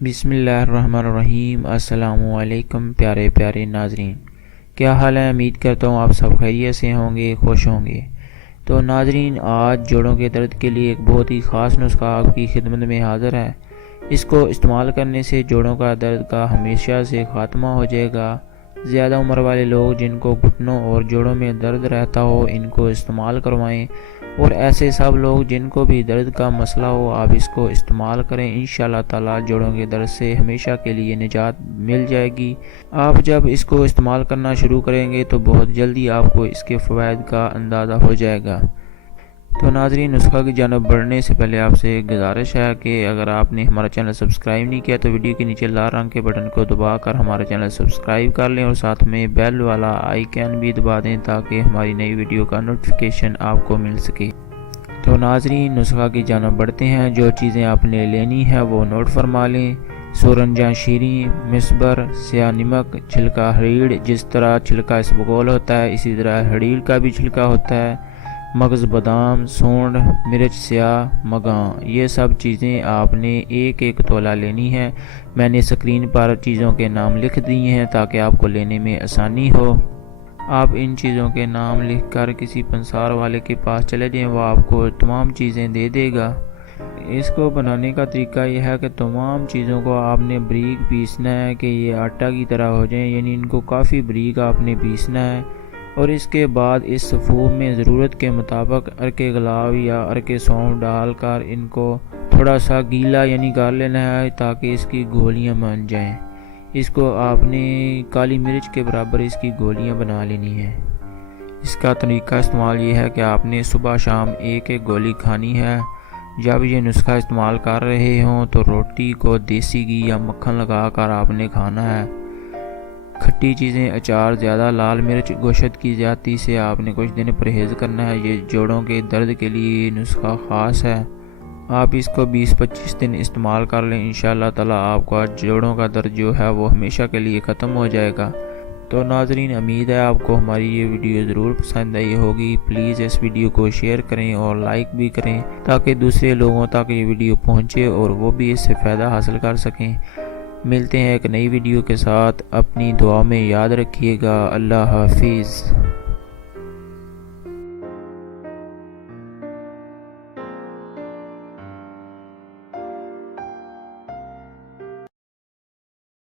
بسم اللہ الرحمن الرحیم۔ السلام علیکم پیارے پیارے ناظرین، کیا حال ہے؟ امید کرتا ہوں آپ سب خیریت سے ہوں گے، خوش ہوں گے۔ تو ناظرین، آج جوڑوں کے درد کے لیے ایک بہت ہی خاص نسخہ آپ کی خدمت میں حاضر ہے۔ اس کو استعمال کرنے سے جوڑوں کا درد کا ہمیشہ سے خاتمہ ہو جائے گا۔ زیادہ عمر والے لوگ جن کو گھٹنوں اور جوڑوں میں درد رہتا ہو، ان کو استعمال کروائیں، اور ایسے سب لوگ جن کو بھی درد کا مسئلہ ہو، آپ اس کو استعمال کریں۔ انشاءاللہ تعالی جوڑوں کے درد سے ہمیشہ کے لیے نجات مل جائے گی۔ آپ جب اس کو استعمال کرنا شروع کریں گے تو بہت جلدی آپ کو اس کے فوائد کا اندازہ ہو جائے گا۔ تو ناظرین، نسخہ کی جانب بڑھنے سے پہلے آپ سے ایک گزارش ہے کہ اگر آپ نے ہمارا چینل سبسکرائب نہیں کیا تو ویڈیو کے نیچے لال رنگ کے بٹن کو دبا کر ہمارا چینل سبسکرائب کر لیں، اور ساتھ میں بیل والا آئیکن بھی دبا دیں تاکہ ہماری نئی ویڈیو کا نوٹیفیکیشن آپ کو مل سکے۔ تو ناظرین، نسخہ کی جانب بڑھتے ہیں۔ جو چیزیں آپ نے لینی ہے وہ نوٹ فرما لیں۔ سورنجا شیریں، مسبر، سیاہ نمک، چھلکا ہریڑ۔ جس طرح چھلکا اسبگول ہوتا ہے، اسی طرح ہریڑ کا بھی چھلکا ہوتا ہے۔ مغز بادام، سونڈ، مرچ سیاہ، مگاں، یہ سب چیزیں آپ نے ایک ایک تولہ لینی ہے۔ میں نے اسکرین پر چیزوں کے نام لکھ دیے ہیں تاکہ آپ کو لینے میں آسانی ہو۔ آپ ان چیزوں کے نام لکھ کر کسی پنسار والے کے پاس چلے جائیں، وہ آپ کو تمام چیزیں دے دے گا۔ اس کو بنانے کا طریقہ یہ ہے کہ تمام چیزوں کو آپ نے باریک پیسنا ہے کہ یہ آٹا کی طرح ہو جائیں، یعنی ان کو کافی باریک آپ نے پیسنا ہے۔ اور اس کے بعد اس صفوف میں ضرورت کے مطابق ارک گلاب یا ارک سونف ڈال کر ان کو تھوڑا سا گیلا یعنی گار لینا ہے تاکہ اس کی گولیاں بن جائیں۔ اس کو آپ نے کالی مرچ کے برابر اس کی گولیاں بنا لینی ہیں۔ اس کا طریقہ استعمال یہ ہے کہ آپ نے صبح شام ایک ایک گولی کھانی ہے۔ جب یہ نسخہ استعمال کر رہے ہوں تو روٹی کو دیسی گھی یا مکھن لگا کر آپ نے کھانا ہے۔ کھٹی چیزیں، اچار، زیادہ لال مرچ، گوشت کی زیادتی سے آپ نے کچھ دن پرہیز کرنا ہے۔ یہ جوڑوں کے درد کے لیے نسخہ خاص ہے۔ آپ اس کو 20-25 دن استعمال کر لیں، انشاءاللہ تعالی آپ کا جوڑوں کا درد جو ہے وہ ہمیشہ کے لیے ختم ہو جائے گا۔ تو ناظرین، امید ہے آپ کو ہماری یہ ویڈیو ضرور پسند آئی ہوگی۔ پلیز اس ویڈیو کو شیئر کریں اور لائک بھی کریں تاکہ دوسرے لوگوں تک یہ ویڈیو پہنچے اور وہ بھی اس سے فائدہ حاصل کر سکیں۔ ملتے ہیں ایک نئی ویڈیو کے ساتھ، اپنی دعا میں یاد رکھیے گا۔ اللہ حافظ۔